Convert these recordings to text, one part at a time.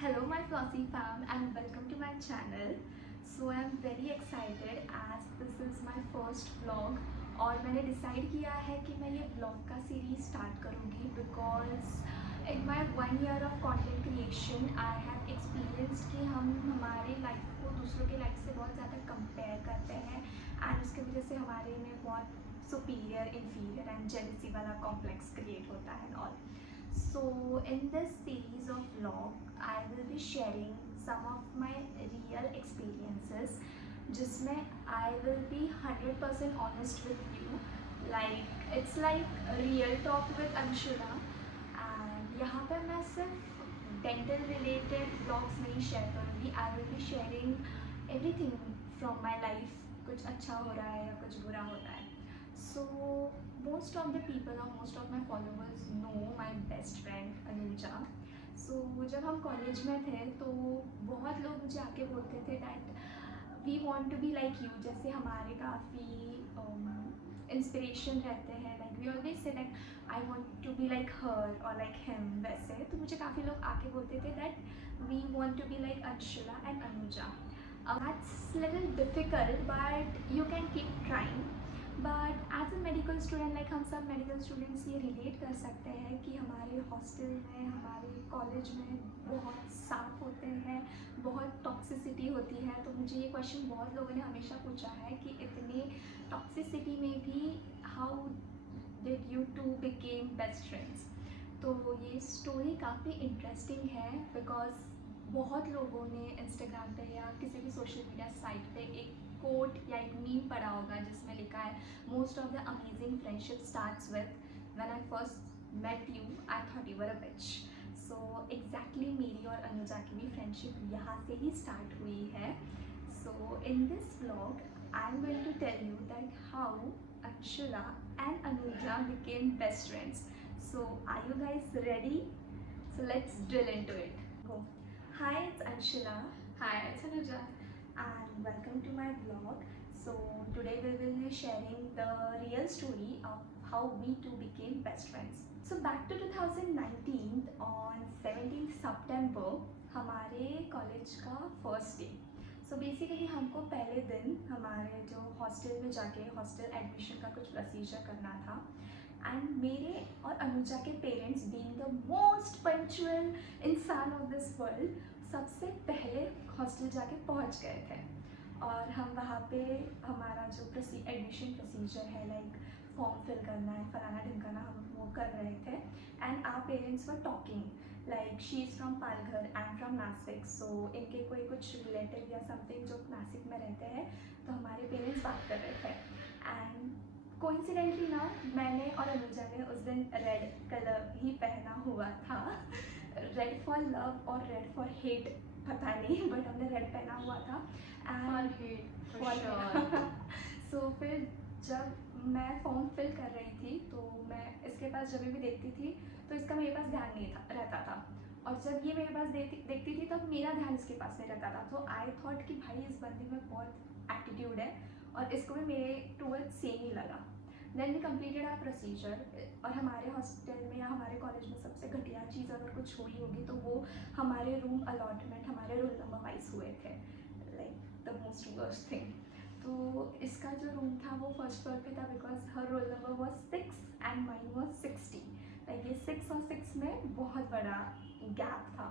Hello my Flossy fam and welcome to my channel. So I'm very excited as this is my first vlog और मैंने decide किया है कि मैं ये vlog का series start करूँगी because in my 1 year of content creation I have experienced कि हम हमारे life को दूसरों के life से बहुत ज़्यादा compare करते हैं and उसके वजह से हमारे में बहुत superior, inferior and jealousy वाला complex create होता है and all. So in this series of vlog, I will be sharing some of my real experiences जिसमें I will be 100% honest with you. Like it's like real talk with Anshula and यहाँ पे मैं सिर्फ dental related vlogs नहीं share करूँगी. I will be sharing everything from my life. कुछ अच्छा हो रहा है या कुछ बुरा हो रहा है. So most of the people or most of my followers know my best friend Anuja. So जब हम कॉलेज में थे तो बहुत लोग मुझे आके बोलते थे that we want to be like you. जैसे हमारे काफ़ी इंस्पिरेशन रहते हैं like we always say that I want to be like her or like him वैसे. तो मुझे काफ़ी लोग आके बोलते थे that we want to be like Anshula and Anuja. That's little difficult but you can keep trying. But as a medical student like हम सब मेडिकल स्टूडेंट्स ये रिलेट कर सकते हैं कि हमारे हॉस्टल में हमारे कॉलेज में बहुत साफ होते हैं, बहुत टॉक्सिसिटी होती है. तो मुझे ये क्वेश्चन बहुत लोगों ने हमेशा पूछा है कि इतने टॉक्सिसिटी में भी how did you to became best friends. तो ये स्टोरी काफ़ी इंटरेस्टिंग है बिकॉज बहुत लोगों ने इंस्टाग्राम पे या किसी भी सोशल मीडिया साइट पे एक कोट या एक मीम पढ़ा होगा जिसमें लिखा है most of the amazing friendship starts with when I first met you I thought you were a bitch. So exactly मेरी और अनुजा की भी फ्रेंडशिप यहाँ से ही स्टार्ट हुई है. So in this vlog I am going to tell you that how Anshula and Anuja became best friends. So are you guys ready? So let's drill into it. Go. Hi, it's Anshula. Hi, it's Anuja. And welcome to my vlog. So today we will be sharing the real story of how we two became best friends. So back to 2019 on 17th September हमारे college का first day. So basically हमको पहले दिन हमारे जो hostel में जाके hostel admission का कुछ प्रोसीजर करना था एंड मेरे और अनुजा के parents being the most punctual इंसान ऑफ दिस वर्ल्ड सबसे पहले हॉस्टल जाके पहुंच गए थे. और हम वहाँ पे हमारा जो एडमिशन प्रोसीजर है लाइक फॉर्म फिल करना है फलाना ढिमकाना हम वो कर रहे थे and our parents were talking like she is from Palghar I am from Nashik. So इनके कोई कुछ रिलेटिव या समथिंग जो नासिक में रहते हैं तो हमारे पेरेंट्स बात कर रहे थे एंड कोइंसिडेंटली ना मैंने और अनुजा ने उस दिन रेड कलर ही पहना हुआ था. रेड फॉर लव और रेड फॉर हेट पता नहीं बट हमने रेड पहना हुआ था सो फिर जब मैं फॉर्म फिल कर रही थी तो मैं इसके पास जब भी देखती थी तो इसका मेरे पास ध्यान नहीं था रहता था और जब ये मेरे पास देखती थी तब मेरा ध्यान इसके पास नहीं रहता था. तो आई थॉट कि भाई इस बंदे में बहुत एटीट्यूड है और इसको भी मेरे टूवर्ड्स सेम ही लगा. Then we completed our procedure. और हमारे हॉस्टल में या हमारे कॉलेज में सबसे घटिया चीज़ अगर कुछ हुई होगी तो वो हमारे रूम अलॉटमेंट हमारे रोल नंबर वाइज हुए थे like the most worst thing. तो इसका जो रूम था वो फर्स्ट फ्लोर पे था because her roll number was 6 and mine was 60. Like ये 6 और 6 में बहुत बड़ा गैप था.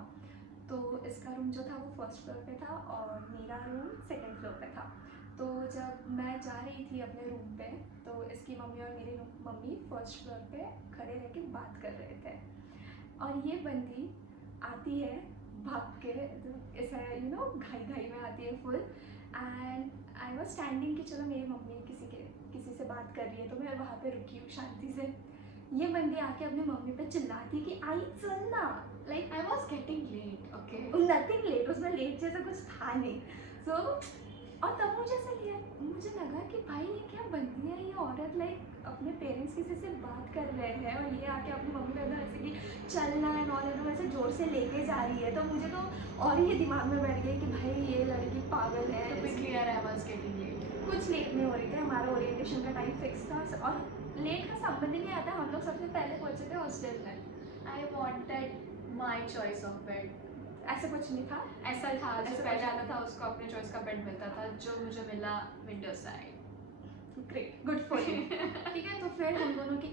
तो इसका रूम जो था वो फर्स्ट फ्लोर पे था और मेरा रूम सेकंड फ्लोर पे था. तो जब मैं जा रही थी अपने रूम पे तो इसकी मम्मी और मेरी मम्मी फर्स्ट फ्लोर पे खड़े रह के बात कर रहे थे और ये बंदी आती है भाग के ऐसा घाई में आती है full. And I was standing कि चलो मेरी मम्मी किसी से बात कर रही है तो मैं वहाँ पे रुकी हूँ शांति से. ये बंदी आके अपने मम्मी पे चिल्लाती कि आई चल ना. Like I was getting late, okay? Nothing late उसमें लेट जैसा कुछ था नहीं. सो और तब मुझे लगा कि भाई ये क्या बंदी है ये औरत लाइक अपने पेरेंट्स किसी से बात कर रहे हैं और ये आके अपनी मम्मी को एकदम ऐसे कि चलना है और एकदम ऐसे ज़ोर से लेके जा रही है. तो मुझे तो और ये दिमाग में बैठ गई कि भाई ये लड़की पागल है. To be clear, I was getting late. कुछ लेट नहीं हो रही थी. हमारा ओरिएंटेशन का टाइम फिक्स था और लेट का संबंध ही नहीं आता. हम लोग सबसे पहले पहुँचे थे हॉस्टल में. I wanted my choice of bed ऐसा कुछ नहीं था। ऐसा था जो ऐसा पहले कुछ- आता था उसको अपने चॉइस का बेड मिलता था, जो मुझे मिला window side. Great, good for you. ठीक है, तो फिर हम दोनों की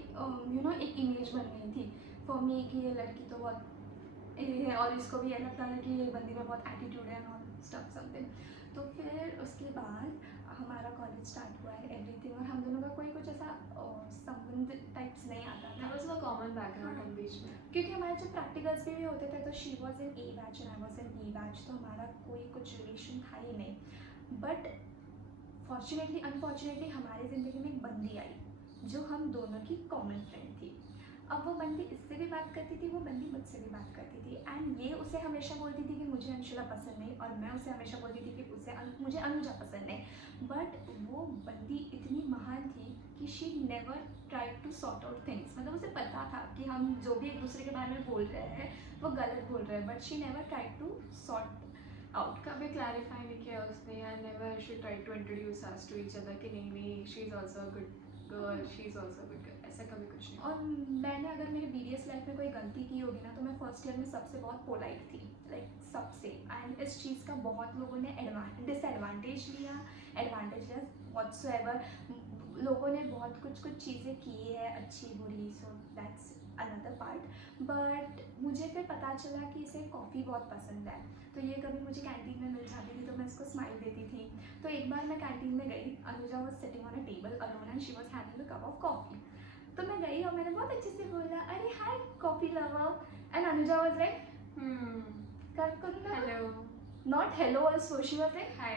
एक इमेज बन गई थी फॉर मी कि ये लड़की तो बहुत ये है, और इसको भी ये लगता था कि ये बंदी में बहुत एटीट्यूड है और स्टफ समथिंग। तो फिर उसके बाद हमारा कॉलेज स्टार्ट हुआ है एवरीथिंग, और हम दोनों का कोई कुछ ऐसा संबंध टाइप्स नहीं आता There था, was no common background हम बीच में। क्योंकि हमारे जब प्रैक्टिकल्स भी होते थे तो she was in A batch and I was in B batch, तो हमारा कोई कुछ रिलेशन था ही नहीं। बट फॉर्चुनेटली अनफॉर्चुनेटली हमारी ज़िंदगी में एक बंदी आई जो हम दोनों की कॉमन फ्रेंड थी। अब वो बंदी इससे भी बात करती थी, वो बंदी मुझसे भी बात करती थी, एंड ये उसे हमेशा बोलती थी कि मुझे अंशुला पसंद नहीं, और मैं उसे हमेशा बोलती थी कि मुझे अनुजा पसंद नहीं। बट वो बंदी इतनी महान थी कि she never tried to sort out things, मतलब उसे पता था कि हम जो भी एक दूसरे के बारे में बोल रहे हैं वो गलत बोल रहे हैं, but she never tried to sort out. कभी क्लैरिफाई नहीं किया उसने, या never she tried to introduce us to each other कि नहीं नहीं she is also a good girl, she is also a good girl, ऐसा कभी कुछ नहीं। और मैंने अगर मेरी BDS लाइफ में कोई गलती की होगी ना, तो मैं फर्स्ट ईयर में सबसे बहुत पोलाइट थी, लाइक सबसे, एंड इस चीज़ का बहुत लोगों ने डिसएडवांटेज लिया, एडवांटेज लिया व्हाटसोएवर। लोगों ने बहुत कुछ चीज़ें की है अच्छी बुरी, so that's another part. But मुझे फिर पता चला कि इसे कॉफ़ी बहुत पसंद है, तो ये कभी मुझे कैंटीन में मिल जाती थी तो मैं इसको स्माइल देती थी। तो एक बार मैं कैंटीन में गई, Anuja was sitting on a table alone and she was having a cup of coffee. तो मैं गई और मैंने बहुत अच्छे से बोला, अरे hi coffee lover, and Anuja was like hello, not hello also, she was like hi.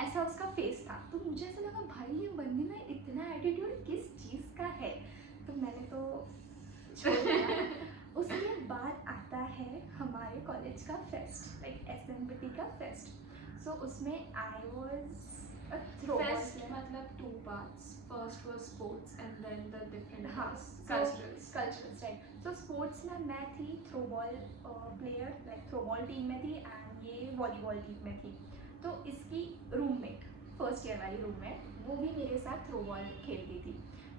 ऐसा उसका फेस था। तो मुझे ऐसा लगा भाई ये बंदी में इतना एटीट्यूड किस चीज़ का है, तो मैंने तो छोड़ दिया। उसके बाद आता है हमारे कॉलेज का फेस्ट, लाइक SMPT का फेस्ट। सो उसमें आई वॉज Fest मतलब two parts. First was sports and then the different हाँ, culturals. Culturals right. So sports में मैं थी throwball player, like throwball team में थी, एंड ये वॉलीबॉल टीम में थी। तो इसकी रूममेट, फर्स्ट ईयर वाली रूममेट, वो भी मेरे साथ थ्रोबॉल खेलती थी।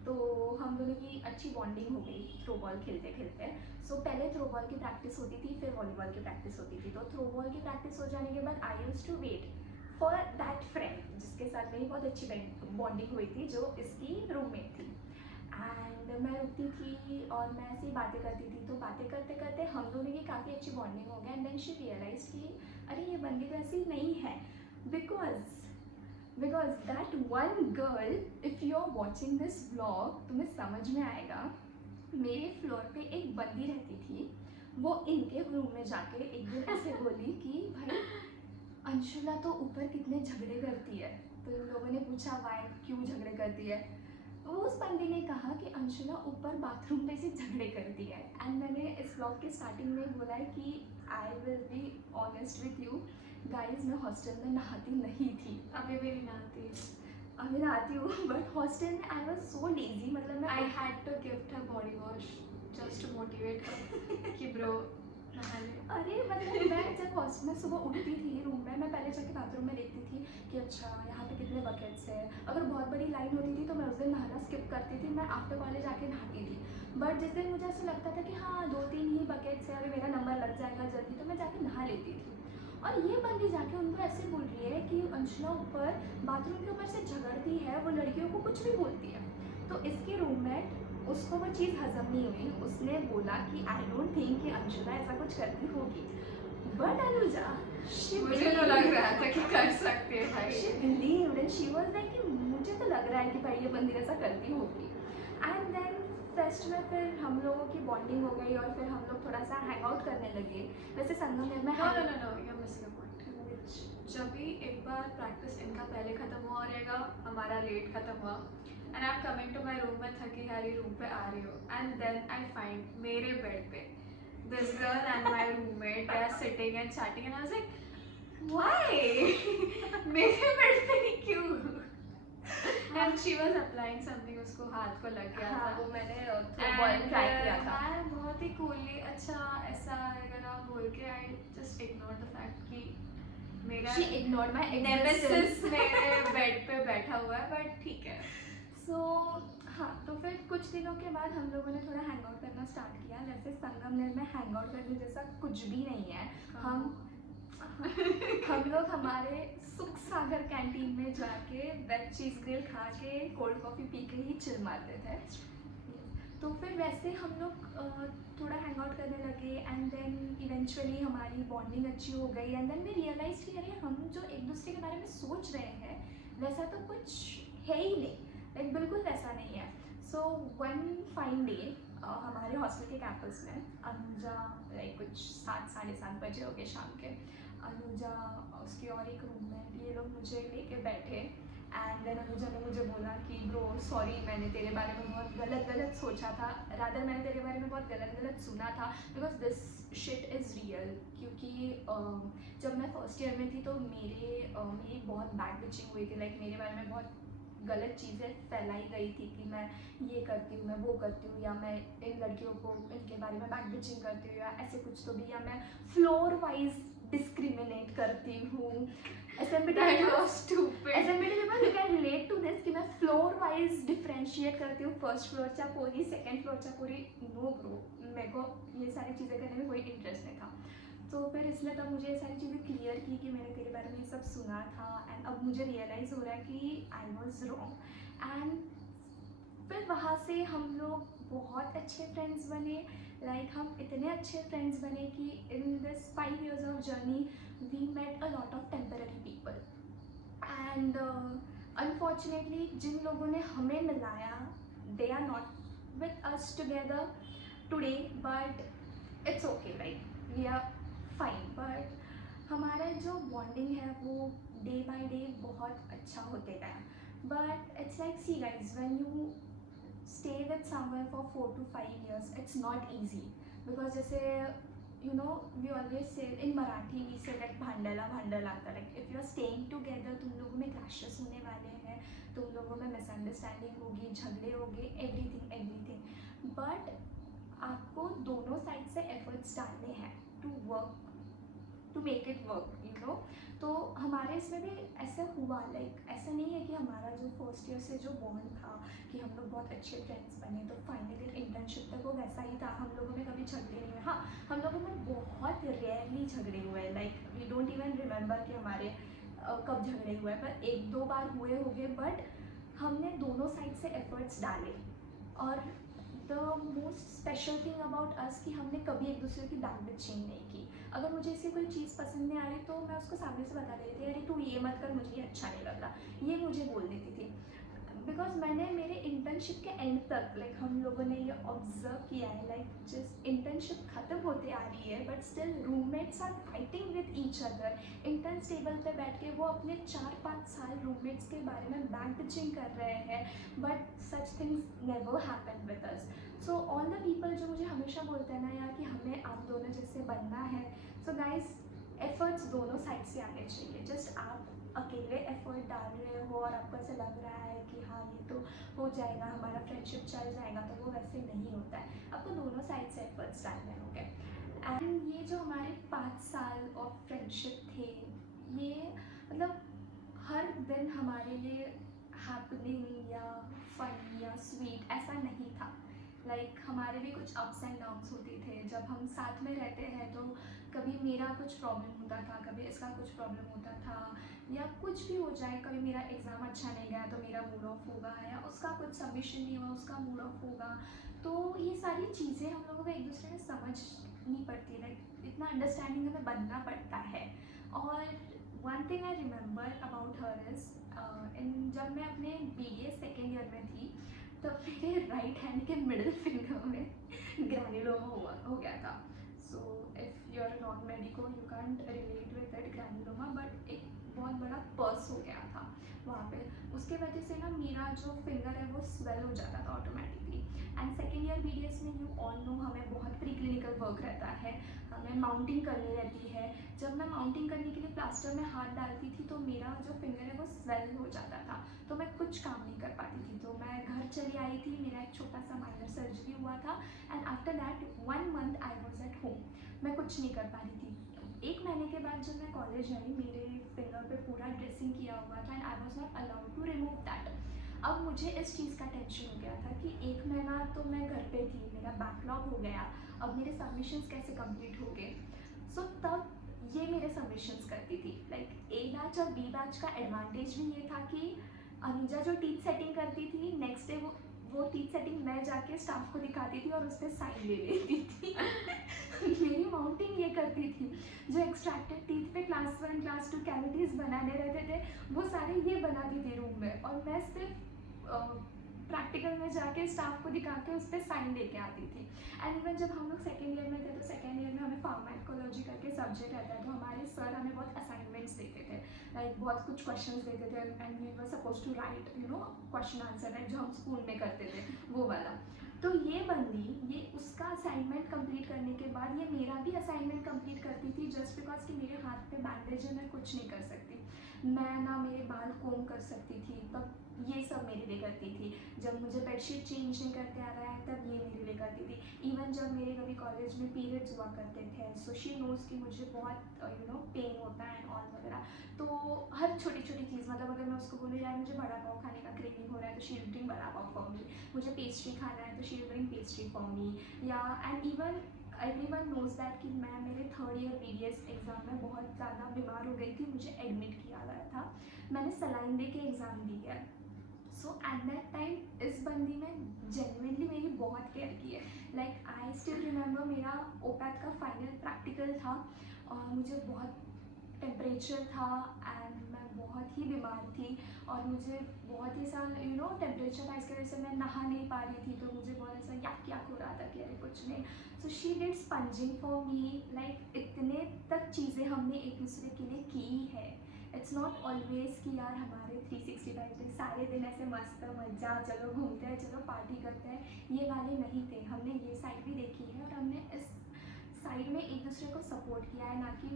तो हम दोनों की अच्छी बॉन्डिंग हो गई थ्रोबॉल खेलते खेलते। सो पहले थ्रोबॉल की प्रैक्टिस होती थी, फिर वॉलीबॉल की प्रैक्टिस होती थी। तो थ्रोबॉल की प्रैक्टिस हो जाने के बाद I used to wait for that friend जिसके साथ मेरी बहुत अच्छी बॉन्डिंग हुई थी, जो इसकी रूममेट थी। एंड मैं रुकती थी और मैं ऐसी बातें करती थी, तो बातें करते करते हम दोनों की काफ़ी अच्छी बॉन्डिंग हो गई। एंड देन शी रियलाइज कि अरे ये बंदी तो ऐसी नहीं है, because that one girl, if you are watching this blog तुम्हें समझ में आएगा, मेरे फ्लोर पे एक बंदी रहती थी। वो इनके रूम में जाके एक दिन ऐसे बोली कि भाई अंशुला तो ऊपर कितने झगड़े करती है। तो इन लोगों ने पूछा वाई, क्यों झगड़े करती है। वो उस बंदी ने कहा कि अंशुला ऊपर बाथरूम पे से झगड़े करती है। एंड मैंने इस ब्लॉग के स्टार्टिंग में बोला है कि आई will be honest with you guys, मैं हॉस्टल में नहाती नहीं थी, अभी भी नहीं नहाती। अभी नहाती हूँ, बट हॉस्टल में आई वॉज सो लेजी, मतलब मैं I had to gift her body wash just to motivate her कि bro नहा ले। अरे मतलब मैं जब हॉस्टल में सुबह उठती थी रूम में, मैं पहले जाके बाथरूम में देखती थी कि अच्छा यहाँ पे कितने बकेट्स है। अगर बहुत बड़ी लाइन होती थी तो मैं उस दिन नहाना स्किप करती थी, मैं आफ्टर कॉलेज आके नहाती थी। बट जिस दिन मुझे ऐसा लगता था कि हाँ 2-3 ही बकेट्स है, अभी मेरा नंबर लग जाएगा जल्दी, तो मैं जाके नहा लेती थी। और ये बंदी जाके उनको ऐसे बोल रही है कि अंशुला ऊपर बाथरूम के ऊपर से झगड़ती है, वो लड़कियों को कुछ भी बोलती है। तो इसकी रूममेट, उसको वो चीज़ हजम नहीं हुई, उसने बोला कि आई डोंट थिंक कि अंशुला ऐसा कुछ करती होगी। बट अनुजा, मुझे तो लग रहा था कि कर सकते हैं भाई। she believed and she was like कि मुझे तो लग रहा है कि भाई ये बंदी ऐसा करती होगी। एंड देन फेस्ट में फिर हम लोगों की बॉन्डिंग हो गई और फिर हम लोग थोड़ा सा हैंग आउट करने लगे। वैसे संगमनेर में No, you're missing a point. जब भी एक बार प्रैक्टिस इनका पहले खत्म हुआ रहेगा, हमारा लेट खत्म हुआ, and I am coming to my room में थकी हारी रूम पे आ रही हो, एंड देन आई फाइंड मेरे बेड पे this girl and my roommate they are sitting and chatting, and I was like why मेरे बेड पे ही क्यों? And she was applying something, उसको हाथ को लग गया हाँ, था। वो मैंने थ्रोबॉल ट्राई किया था। मैं बहुत ही कूली अच्छा ऐसा वगैरह बोल के I just ignore the fact कि मेरा She ignored my nemesis existence. मेरे बेड पे बैठा हुआ है, बट ठीक है। सो हाँ, तो फिर कुछ दिनों के बाद हम लोगों ने थोड़ा हैंग आउट करना स्टार्ट किया। वैसे संगमनेर में हैंग आउट करने जैसा कुछ भी नहीं है। हम लोग हमारे सुख सागर कैंटीन में जाके वेज चीज़ ग्रिल खा के कोल्ड कॉफ़ी पी के ही चिल मारते थे। तो फिर वैसे हम लोग थोड़ा हैंग आउट करने लगे एंड देन इवेंचुअली हमारी बॉन्डिंग अच्छी हो गई एंड देन वी रियलाइज कि अरे हम जो एक दूसरे के बारे में सोच रहे हैं वैसा तो कुछ है ही नहीं, लाइक बिल्कुल वैसा नहीं है। सो वन फाइन डे हमारे हॉस्टल के कैंपस में अनुजा, लाइक कुछ 7-7:30 बजे हो गए शाम के, अनुजा उसके और एक रूममेट ये लोग मुझे लेके बैठे एंड देन अनुजा ने मुझे बोला कि ब्रो सॉरी, मैंने तेरे बारे में बहुत गलत सोचा था, रादर मैंने तेरे बारे में बहुत गलत सुना था, because this shit is real. क्योंकि जब मैं फर्स्ट ईयर में थी तो मेरी बहुत बैड पिचिंग हुई थी, लाइक मेरे बारे में बहुत गलत चीज़ें फैलाई गई थी कि मैं ये करती हूँ, मैं वो करती हूँ, या मैं इन लड़कियों को इनके बारे में बैड पिचिंग करती हूँ, या ऐसे कुछ तो भी, या मैं फ्लोर वाइज डिस्क्रिमिनेट करती हूँ। SMPT people you can relate to this कि मैं फ्लोर वाइज डिफ्रेंशिएट करती हूँ, फर्स्ट फ्लोर चा पोरी, सेकंड फ्लोर चा पोरी। नो ब्रो, मेरे को ये सारी चीज़ें करने में कोई इंटरेस्ट नहीं था। तो फिर इसने तब मुझे ये सारी चीज़ें क्लियर की कि मैंने तेरे बारे में ये सब सुना था एंड अब मुझे रियलाइज़ हो रहा है कि आई वॉज रॉन्ग। एंड फिर वहाँ से हम लोग बहुत अच्छे फ्रेंड्स बने, लाइक हम इतने अच्छे फ्रेंड्स बने कि in this 5 years of journey we met a lot of temporary people and unfortunately जिन लोगों ने हमें मिलाया they are not with us together today, but it's okay, like we are fine. But हमारा जो बॉन्डिंग है वो डे बाय डे बहुत अच्छा होते गया। But it's like see guys, when you stay with someone for 4 to 5 years, it's not easy because जैसे you know we always say in Marathi we say like भांडला भांडल आता, like if you are staying together तुम लोगों में clashes होने वाले हैं, तुम लोगों में misunderstanding होगी, झगड़े होंगे, everything, but आपको दोनों साइड से efforts डालने हैं to work to make it work, you know. तो हमारे इसमें भी ऐसा हुआ, लाइक ऐसा नहीं है कि हमारा जो फर्स्ट ईयर से जो बॉन्ड था कि हम लोग बहुत अच्छे फ्रेंड्स बने तो फाइनली इंटर्नशिप तक वो वैसा ही था, हम लोगों में कभी झगड़े नहीं हुए। हाँ, हम लोगों में बहुत रेयरली झगड़े हुए हैं, like we don't even remember कि हमारे कब झगड़े हुए हैं, पर 1-2 बार हुए होंगे। बट हमने दोनों साइड से एफर्ट्स डाले और the most special thing about us कि हमने कभी एक दूसरे की बैक बिचिंग नहीं की। अगर मुझे इससे कोई चीज़ पसंद नहीं आ रही तो मैं उसको सामने से बता देती थी, अरे तू ये मत कर, मुझे ये अच्छा नहीं लग रहा, ये मुझे बोल देती थी। बिकॉज मैंने मेरे इंटर्नशिप के एंड तक, लाइक हम लोगों ने ये ऑब्जर्व किया है, लाइक जिस इंटर्नशिप ख़त्म होते आ रही है but still roommates are fighting with each other. Intern table पे बैठ के वो अपने 4-5 साल रूममेट्स के बारे में बैक बिचिंग कर रहे हैं, but such things never happen with us. So all the people जो मुझे हमेशा बोलते हैं ना यार कि हमें आप दोनों जैसे बनना है, सो गाइज एफर्ट्स दोनों साइड से आने चाहिए। जस्ट आप अकेले एफर्ट डाल रहे हो और आपको ऐसा लग रहा है कि हाँ ये तो हो जाएगा, हमारा फ्रेंडशिप चल जाएगा, तो वो वैसे नहीं होता है, आपको दोनों साइड से एफर्ट्स डालने होंगे। एंड ये जो हमारे 5 साल ऑफ फ्रेंडशिप थे, ये मतलब हर दिन हमारे लिए हैपनिंग या फन या स्वीट ऐसा नहीं था। लाइक हमारे भी कुछ अप्स एंड डाउन्स होते थे। जब हम साथ में रहते हैं तो कभी मेरा कुछ प्रॉब्लम होता था, कभी इसका कुछ प्रॉब्लम होता था, या कुछ भी हो जाए, कभी मेरा एग्ज़ाम अच्छा नहीं गया तो मेरा मूड ऑफ होगा, या उसका कुछ सबमिशन नहीं हुआ उसका मूड ऑफ होगा। तो ये सारी चीज़ें हम लोगों को एक दूसरे में समझनी पड़ती है, लाइक इतना अंडरस्टैंडिंग हमें बनना पड़ता है। और one thing I remember about her is जब मैं अपने BA सेकेंड ईयर में थी तब मेरे राइट हैंड के मिडिल फिंगर में ग्रैन्युलोमा हो गया था। So if you are not medico you can't relate with that granuloma, but एक बहुत बड़ा पर्स हो गया था वहाँ पे। उसके वजह से ना मेरा जो फिंगर है वो स्वेल हो जाता था automatically. And second year BDS में यू ऑल नो हमें बहुत प्री क्लिनिकल वर्क रहता है, हमें माउंटिंग करनी रहती है। जब मैं माउंटिंग करने के लिए प्लास्टर में हाथ डालती थी तो मेरा जो फिंगर है वो स्वेल हो जाता था, तो मैं कुछ काम नहीं कर पाती थी। तो मैं घर चली आई थी, मेरा एक छोटा सा माइनर सर्जरी हुआ था and after that 1 month I was at home, मैं कुछ नहीं कर पा रही थी। 1 महीने के बाद जब मैं कॉलेज आई मेरे फिंगर पे पूरा ड्रेसिंग किया हुआ था and I was not allowed to remove that. अब मुझे इस चीज़ का टेंशन हो गया था कि 1 महीना तो मैं घर पे थी, मेरा बैकलॉग हो गया, अब मेरे सबमिशंस कैसे कंप्लीट हो गए। सो तब ये मेरे सबमिशंस करती थी। लाइक ए बैच और बी बैच का एडवांटेज भी ये था कि अनुजा जो टीच सेटिंग करती थी, नेक्स्ट डे वो टीच सेटिंग मैं जाके स्टाफ को दिखाती थी और उस पर साइन ले लेती थी। मेरी माउंटिंग ये करती थी, जो एक्सट्रैक्टेड टीथ पे क्लास 1 क्लास 2 कैविटीज़ बनाने रहते थे, वो सारे ये बनाती थी रूम में, और मैं सिर्फ प्रैक्टिकल में जाके स्टाफ को दिखा के उस पर साइन लेके आती थी। एंड इवन जब हम लोग सेकेंड ईयर में थे, तो सेकेंड ईयर में हमें फार्माकोलॉजी करके सब्जेक्ट रहता है, तो हमारे सर हमें बहुत असाइनमेंट्स देते थे, लाइक बहुत कुछ क्वेश्चंस देते थे, and we were suppose to write question answer, like जो हम स्कूल में करते थे वो वाला। तो ये बंदी ये उसका असाइनमेंट कंप्लीट करने के बाद ये मेरा भी असाइनमेंट कंप्लीट करती थी, जस्ट बिकॉज कि मेरे हाथ पे बैंडेज है, मैं कुछ नहीं कर सकती, मैं ना मेरे बाल कोम कर सकती थी, तब ये सब मेरे लिए करती थी। जब मुझे बेडशीट चेंज नहीं करते आ रहा है, तब ये मेरे लिए करती थी। इवन जब मेरे कभी कॉलेज में पीरियड्स हुआ करते थे, सो शी नोज़ कि मुझे बहुत पेन होता है एंड ऑल वगैरह, तो हर छोटी छोटी चीज़, मतलब अगर मैं उसको बोलूँ यार मुझे बड़ा पाव खाने का क्रेविंग हो रहा है, तो शी विल ब्रिंग बड़ा पाव फॉर मी, मुझे पेस्ट्री खाना है तो she will bring pastry for me. Yeah and even everyone knows that कि मैं मेरे थर्ड ईयर BDS एग्ज़ाम में बहुत ज़्यादा बीमार हो गई थी, मुझे एडमिट किया गया था, मैंने सलाइन दे के एग्ज़ाम दी है। सो एट दैट टाइम इस बंदी ने जेन्युइनली मेरी बहुत केयर की है। लाइक आई स्टिल रिमेंबर मेरा ओपैथ का फाइनल प्रैक्टिकल था, और मुझे बहुत टेम्परेचर था एंड मैं बहुत ही बीमार थी, और मुझे बहुत ही सा टेम्परेचर था, इसकी वजह से मैं नहा नहीं पा रही थी, तो मुझे बहुत ऐसा याक याक हो रहा था कि अरे कुछ नहीं। So she did spongin for me, like इतने तक चीज़ें हमने एक दूसरे के लिए की है। इट्स नॉट ऑलवेज कि यार हमारे 365 दिन सारे दिन ऐसे मस्त मजा, चलो घूमते हैं, चलो पार्टी करते हैं, ये वाले नहीं थे। हमने ये साइड भी देखी है, और हमने इस साइड में एक दूसरे को सपोर्ट किया है, ना कि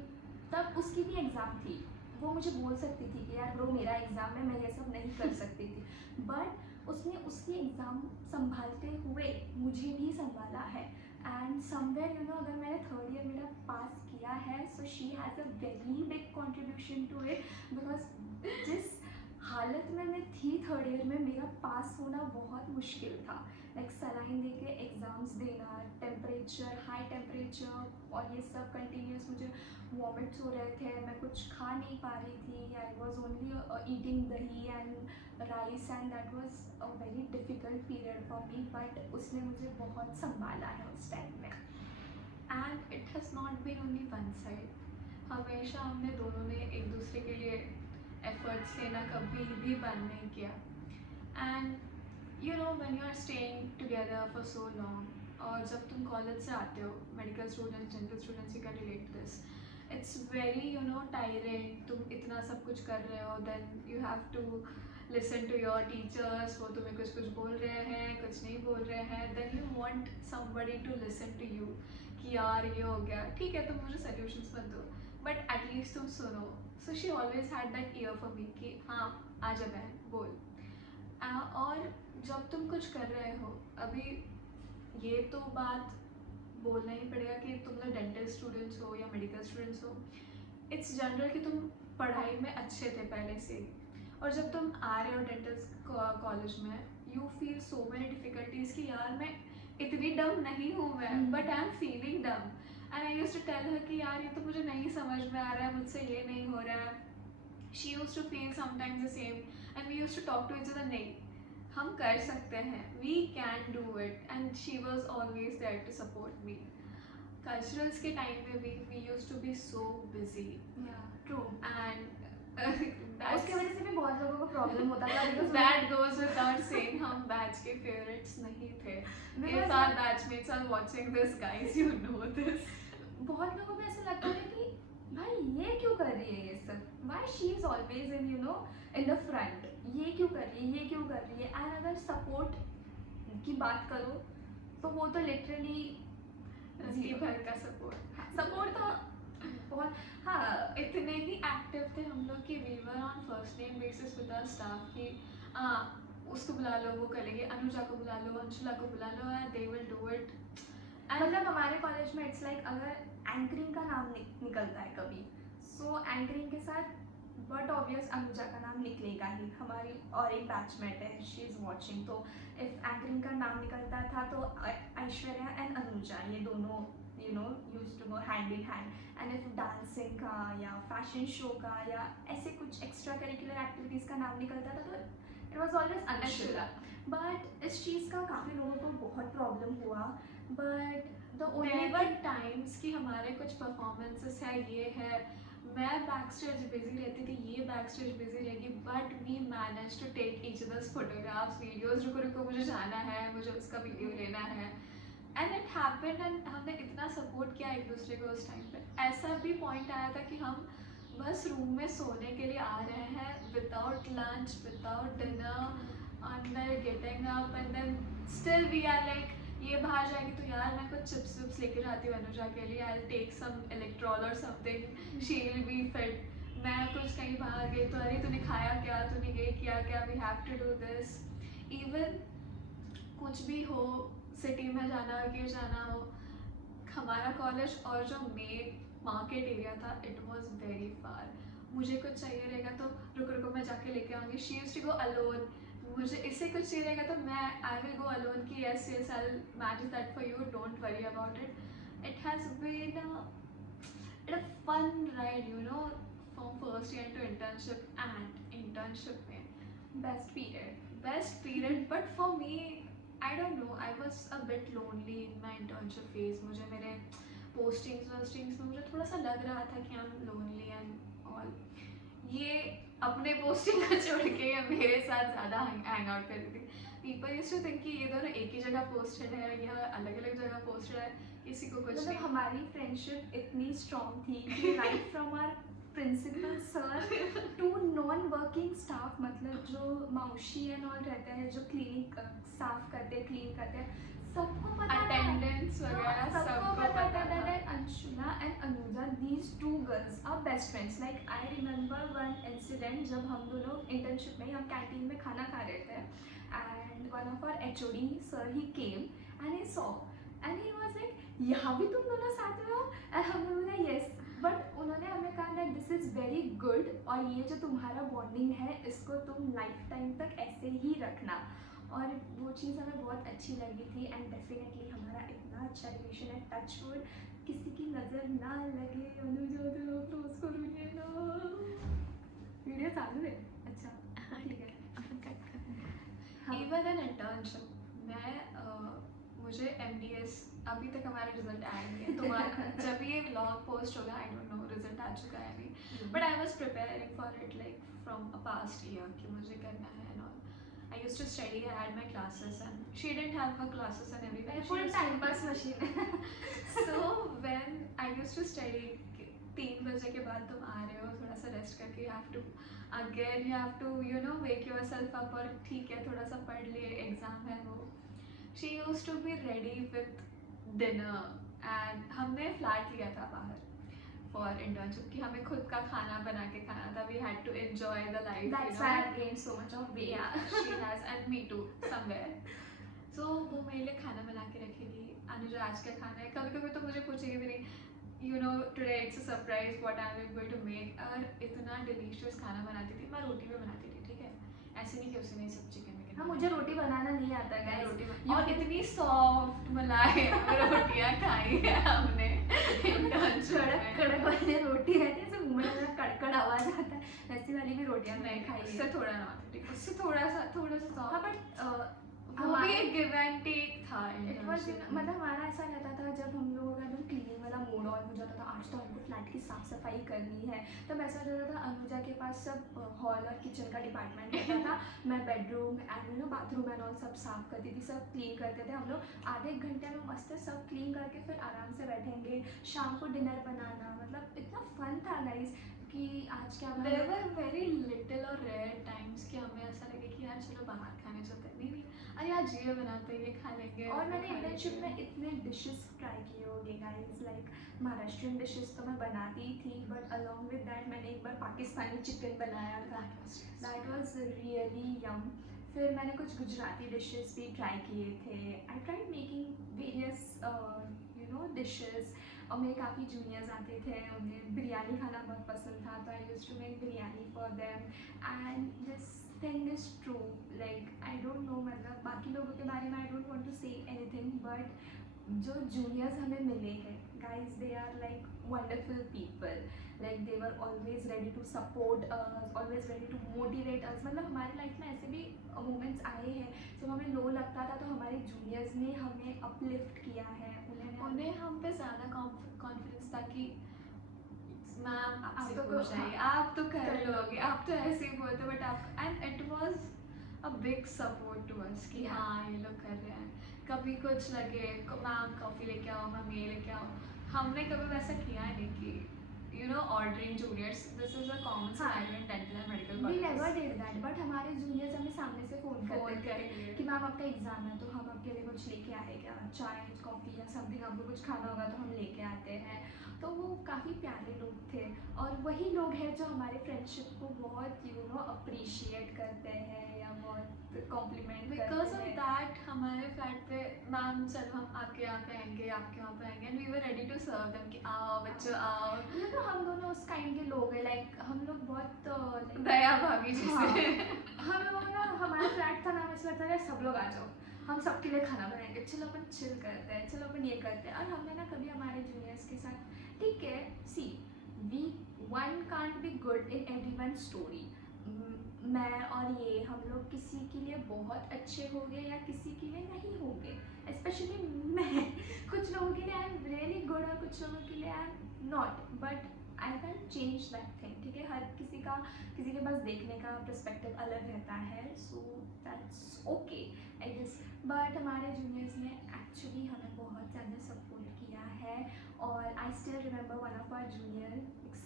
तब उसकी भी एग्ज़ाम थी, वो मुझे बोल सकती थी कि यार ब्रो मेरा एग्ज़ाम है, मैं ये सब नहीं कर सकती थी, बट उसने उसकी एग्ज़ाम संभालते हुए मुझे भी संभाला है। एंड समवेयर अगर मैंने थर्ड ईयर मेरा पास किया है, so she has a very big contribution to it, because जिस हालत में मैं थी थर्ड ईयर में, मेरा पास होना बहुत मुश्किल था। लाइक सलाइन दे के एग्ज़ाम्स देना, टेम्परेचर, हाई टेम्परेचर, और ये सब कंटिन्यूस, मुझे वॉमिट्स हो रहे थे, मैं कुछ खा नहीं पा रही थी, I was only eating dahi and rice, and that was a very difficult period for me, but उसने मुझे बहुत संभाला है उस टाइम में। And it has not been only one side, हमेशा हमने दोनों ने एक दूसरे के लिए एफर्ट्स लेना कभी भी बंद नहीं किया। And when you are staying together for so long, और जब तुम कॉलेज से आते हो, medical students, dental students, you can relate to this, it's very tiring, तुम इतना सब कुछ कर रहे हो, then you have to listen to your teachers, वो तुम्हें कुछ कुछ बोल रहे हैं, कुछ नहीं बोल रहे हैं, then you want somebody to listen to you कि यार ये हो गया, ठीक है तुम मुझे सॉल्यूशंस मत दो, बट एटलीस्ट तुम सुनो। So she always had that year for me कि हाँ आ जा बहन बोल। और जब तुम कुछ कर रहे हो, अभी ये तो बात बोलना ही पड़ेगा कि तुम लोग डेंटल स्टूडेंट्स हो या मेडिकल स्टूडेंट्स हो, इट्स जनरल कि तुम पढ़ाई में अच्छे थे पहले से ही, और जब तुम आ रहे हो डेंटल कॉलेज में, you feel so many difficulties कि यार मैं इतनी डम नहीं हूँ मैं, but I am feeling dumb. And I used to tell her कि यार ये तो मुझे नहीं समझ में आ रहा है, मुझसे ये नहीं हो रहा है। She used to feel sometimes the same, and we used to talk to each other, नहीं हम कर सकते हैं, we can do it, and she was always there to support me. Culturals के टाइम में भी we used to be so busy, true. And उसकी वजह से भी बहुत लोगों को प्रॉब्लम होता था, because that goes without saying, हम बैच के फेवरेट्स नहीं थे। Because- If our batchmates are watching this, guys, you know this. बहुत लोगों को ऐसा लगता है कि भाई ये क्यों कर रही है ये सब, why she is always in in the front, ये क्यों कर रही है, ये क्यों कर रही है। एंड अगर सपोर्ट की बात करो तो वो तो लिटरली जी भर का सपोर्ट सपोर्ट तो बहुत, हाँ इतने ही एक्टिव थे हम लोग कि we were on first name basis with our staff कि हाँ उसको बुला लो, वो करेंगे, अनुजा को बुला लो, अंशुला को बुला लो, and they will do it. मतलब हमारे कॉलेज में इट्स लाइक अगर एंकरिंग का नाम निकलता है कभी, सो एंकरिंग के साथ बट ऑब्वियस अनुजा का नाम निकलेगा ही, हमारी और एक बैचमेट है, शी इज़ वॉचिंग, तो इफ़ एंकरिंग का नाम निकलता था तो ऐश्वर्या एंड अनुजा ये दोनों use to go hand in hand. And if dancing का या फैशन शो का या ऐसे कुछ एक्स्ट्रा करिकुलर एक्टिविटीज़ का नाम निकलता था तो it was always Anshula. But इस चीज़ का काफ़ी लोगों को बहुत प्रॉब्लम हुआ, but the only There were times कि हमारे कुछ परफॉर्मेंसेस है, ये है, मैं बैक स्टेज बिजी रहती थी, ये बैक स्टेज बिजी रहेगी, but we manage to take each others photographs videos, रुको रुको मुझे जाना है, मुझे उसका वीडियो लेना है, एंड इट हैपेंड, एंड हमने इतना सपोर्ट किया एक दूसरे को उस टाइम पे। ऐसा भी पॉइंट आया था कि हम बस रूम में सोने के लिए आ रहे हैं, without lunch, without dinner, and they're getting up and then still we are like ये बाहर जाएगी तो यार मैं कुछ चिप्स विप्स लेके जाती हूँ अनुजा के लिए, I'll take some electrol or something, she will be fit। मैं कुछ कहीं बाहर गई तो अरे तूने खाया क्या, तूने ये किया क्या, we have to do this। even कुछ भी हो, सिटी में जाना हो, ये जाना हो, हमारा कॉलेज और जो मेन मार्केट एरिया था इट वॉज वेरी फार। मुझे कुछ चाहिए रहेगा तो रुको रुको मैं जाके लेके आऊँगी, she used to go alone. मुझे इससे कुछ चाहिए रहेगा तो मैं आई विल गो अलोन कि yes yes I will manage that for you, don't worry about it. It has been a fun ride, you know, from first year to internship, and internship में best period but for me I don't know, I was a bit lonely in my internship phase। मुझे मेरे postings में मुझे थोड़ा सा लग रहा था कि I'm lonely and all। ये अपने पोस्टिंग को छोड़ के ये मेरे साथ ज़्यादा हैंग आउट करती थी। पीपल यूज्ड टू थिंक कि ये दोनों एक ही जगह पोस्टेड है या अलग अलग जगह पोस्टेड है, किसी को कुछ मतलब नहीं। हमारी फ्रेंडशिप इतनी स्ट्रॉन्ग थी कि right from our principal sir to non working staff, मतलब जो मौशी एंड ऑल रहते हैं, जो क्लिनिक साफ करते हैं, क्लीन करते हैं, सबको पता था, अटेंडेंस वगैरह सबको पता था था। that Anshula and Anuja, these two girls are best friends। like I remember one incident जब हम दोनों इंटर्नशिप में, हम कैंटीन में खाना खा रहे थे, and one of our HOD sir he came and he saw and he was like यहाँ भी तुम दोनों साथ में हो, and हमने बोला yes, बट उन्होंने हमें कहा that this is very good और ये जो तुम्हारा बॉन्डिंग है इसको तुम लाइफ टाइम तक ऐसे ही रखना, और वो चीज़ हमें बहुत अच्छी लगी थी। एंड डेफिनेटली हमारा इतना अच्छा रिलेशन है, टच वुड किसी की नज़र ना लगे, अनुजा तो क्लोज करूँगी ना। वीडियो चालू है, अच्छा ठीक है। हाँ। इवन एन इंटर्नशिप मैं मुझे MDS अभी तक हमारा रिजल्ट आया नहीं है, तुम्हारा जब ये व्लॉग पोस्ट होगा आई डोंट नो रिजल्ट आ चुका है नहीं, but I was preparing for it like from a past year कि मुझे करना है and all. I used to study, I had my classes and she didn't have her classes and everything। Full time pass machine है। So when I used to study 3 बजे के बाद तुम आ रहे हो थोड़ा सा रेस्ट करके, you have to again you have to you know wake yourself up और ठीक है थोड़ा सा पढ़ लिए, एग्जाम है वो। She used to be ready with dinner and हमने फ्लैट लिया था बाहर फॉर इंटर्नशिप कि हमें खुद का खाना बना के खाना था, we had to enjoy the life। That's why I've gained so much of weight। Yeah, she has and me too somewhere। So वो मेरे लिए खाना बना के रखेगी, अनुजा आज क्या खाना है, कभी कभी तो मुझे पूछेगी भी नहीं, you know today it's a surprise what I'm going to make। और इतना डिलीशियस खाना बनाती थी, मैं रोटी भी बनाती थी, ठीक है, ऐसे नहीं कि उसने सब चिकन विकन। हाँ, मुझे रोटी बनाना नहीं आता मैं है रोटी और इतनी सॉफ्ट मलाई रोटियां खाई है हमने कड़क कड़क वाली रोटी रहती है, ऐसे मुंह में लगा कड़कड़ आवाज आता है, वैसी वाली भी रोटियां मैंने खाई उससे है। थोड़ा नॉर्मल, उससे थोड़ा सा हाँ, soft। बट वो भी एक गिव एंड टेक था इट वॉज internship में। मतलब हमारा ऐसा रहता था जब हम लोगों का एकदम क्लीनिंग वाला मूड ऑन हो जाता था, आज तो हमको फ्लैट की साफ सफाई करनी है, तब ऐसा रहता था अनुजा के पास सब हॉल और किचन का डिपार्टमेंट रहता था, मैं bedroom and bathroom and all सब साफ करती थी, सब क्लीन करते थे हम लोग। आधे एक घंटे में मस्त सब क्लीन करके फिर आराम से बैठेंगे, शाम को डिनर बनाना, मतलब इतना फन था गाइस कि आज क्या बना। There were very little और rare times कि हमें ऐसा लगे कि यार चलो बाहर खाने चलते हैं, नहीं अरे आज ये बनाते हैं, ये खा लेंगे। और मैंने खा इंटर्नशिप लेंगे। में इतने डिशेस ट्राई किए होंगे गाइस, लाइक महाराष्ट्रियन डिशेस तो मैं बनाती ही थी, बट अलॉन्ग विद दैट मैंने एक बार पाकिस्तानी चिकन बनाया था, दैट वाज रियली यम। फिर मैंने कुछ गुजराती डिशेस भी ट्राई किए थे, I tried making various dishes. और मेरे काफ़ी जूनियर्स आते थे, उन्हें बिरयानी खाना बहुत पसंद था, तो आई I used to make biryani for them, and this thing is true. Like I don't know, मतलब बाकी लोगों के बारे में I don't want to say anything, but जो जूनियर्स हमें मिले हैं guys, they are like wonderful people. Like they were always ready to support us, always ready to motivate us. मतलब हमारी लाइफ में ऐसे भी मोमेंट्स आए हैं जब हमें लो लगता था, तो हमारे जूनियर्स ने हमें अपलिफ्ट किया है, उन्हें हम पे ज़्यादा कॉन्फिडेंस था कि मैम आप आपसे तो हो जाएगी, आप तो कर लोगे, आप तो ऐसे ही बोलते, बट आप, and it was a big support to us कि Yeah. हाँ ये लोग कर रहे हैं. कभी कुछ लगे मैम कॉफ़ी लेके आओ, मैम ये लेके आओ, हमने कभी वैसा किया नहीं कि you know ordering juniors. This is a common scenario in dental and medical we never colleges. Did that. But हमारे जूनियर्स हमें सामने से फ़ोन फ़ोन करते थे करेंगे कि मैम आपका एग्ज़ाम है तो हम आपके लिए कुछ लेके आए क्या, चाय कॉफ़ी या समथिंग, आपको कुछ खाना होगा तो हम लेके आते हैं. तो वो काफ़ी प्यारे लोग थे, और वही लोग हैं जो हमारे फ्रेंडशिप को बहुत अप्रिशिएट करते हैं या बहुत कॉम्प्लीमेंट बिकॉज करते ऑफ हैं. दैट हमारे फ्लैट पे मैम चलो हम आपके यहाँ पे आएंगे, आपके यहाँ पे आएंगे, and we were ready to serve them कि आओ बच्चों आओ. हम दोनों उस काइंड के लोग हैं. लाइक हम लोग बहुत like, दया भाभी जी हाँ. से. हम लोग ना, हमारा फ्लैट था नाम, ऐसा लगता है सब लोग आ जाओ, हम सबके लिए खाना बनाएंगे, चलो अपन चिल करते हैं, चलो अपन ये करते हैं. और हमने ना कभी हमारे जूनियर्स के साथ, ठीक है, see we one can't be good in every one story. मैं और ये हम लोग किसी के लिए बहुत अच्छे हो गए या किसी के लिए नहीं हो गए. स्पेशली मैं कुछ लोगों के लिए आई एम रियली गुड और कुछ लोगों के लिए I am not, but I can change that thing. ठीक है, हर किसी के पास देखने का पर्सपेक्टिव अलग रहता है, so that's okay I guess. But हमारे जूनियर्स ने एक्चुअली हमें बहुत ज़्यादा सपोर्ट किया है. और I still remember one of our junior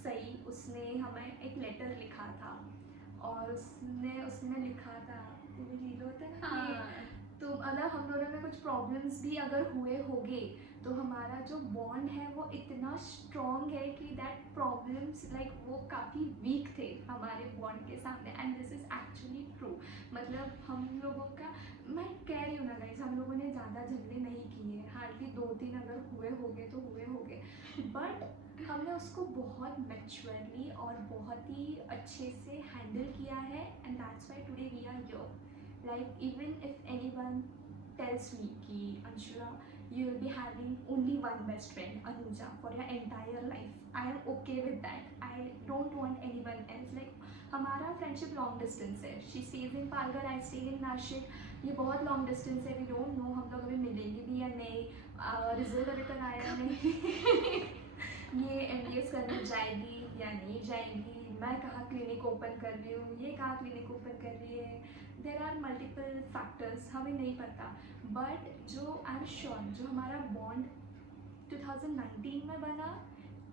Sai, उसने हमें एक लेटर लिखा था, और उसने लिखा था, वो हीरो होता है ना कि तो मतलब हम दोनों में कुछ प्रॉब्लम्स भी अगर हुए होंगे तो हमारा जो बॉन्ड है वो इतना स्ट्रॉन्ग है कि दैट प्रॉब्लम्स लाइक वो काफ़ी वीक थे हमारे बॉन्ड के सामने. And this is actually true. मतलब हम लोगों का, मैं कह रही हूँ ना गाइस, हम लोगों ने ज़्यादा झगड़े नहीं किए, हार्डली 2-3 अगर हुए होंगे तो हुए होंगे, बट हमने उसको बहुत मैच्योरली और बहुत ही अच्छे से हैंडल किया है. And that's why today we are here. Like even if anyone tells me कि Anshula you will be having only one best friend Anuja for your entire life, I am okay with that. I don't want anyone else. Like हमारा friendship long distance है. She stage in Palghar, I stay in Nashik. ये बहुत long distance है. We don't know हम लोग अभी मिलेंगे भी या नहीं, रिजल्ट अभी तक आया नहीं. ये MBS करने जाएगी या नहीं जाएगी, मैं कहाँ क्लिनिक ओपन कर रही हूँ, ये कहाँ क्लिनिक ओपन कर रही है. देर आर मल्टीपल फैक्टर्स, हमें नहीं पता. बट जो आई एम श्योर, जो हमारा बॉन्ड 2019 में बना,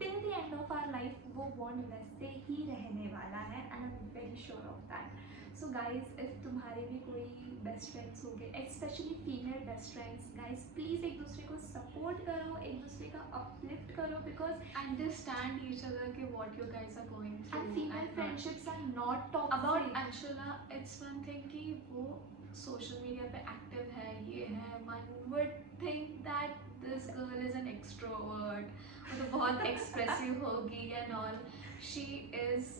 till the end of our life वो बॉन्ड वैसे ही रहने वाला है. And I am very sure of that. So guys, इफ तुम्हारे भी कोई बेस्ट फ्रेंड्स हो गए, specially female best friends, guys please एक दूसरे को सपोर्ट करो, एक दूसरे का अपलिफ्ट करो, बिकॉज Understand each other कि what you guys are going through. And female and not- friendships are not toxic. About Anshula, it's one thing कि वो सोशल मीडिया पे एक्टिव है, ये है, one would think that this girl is an extrovert, वो तो बहुत expressive होगी and all. She is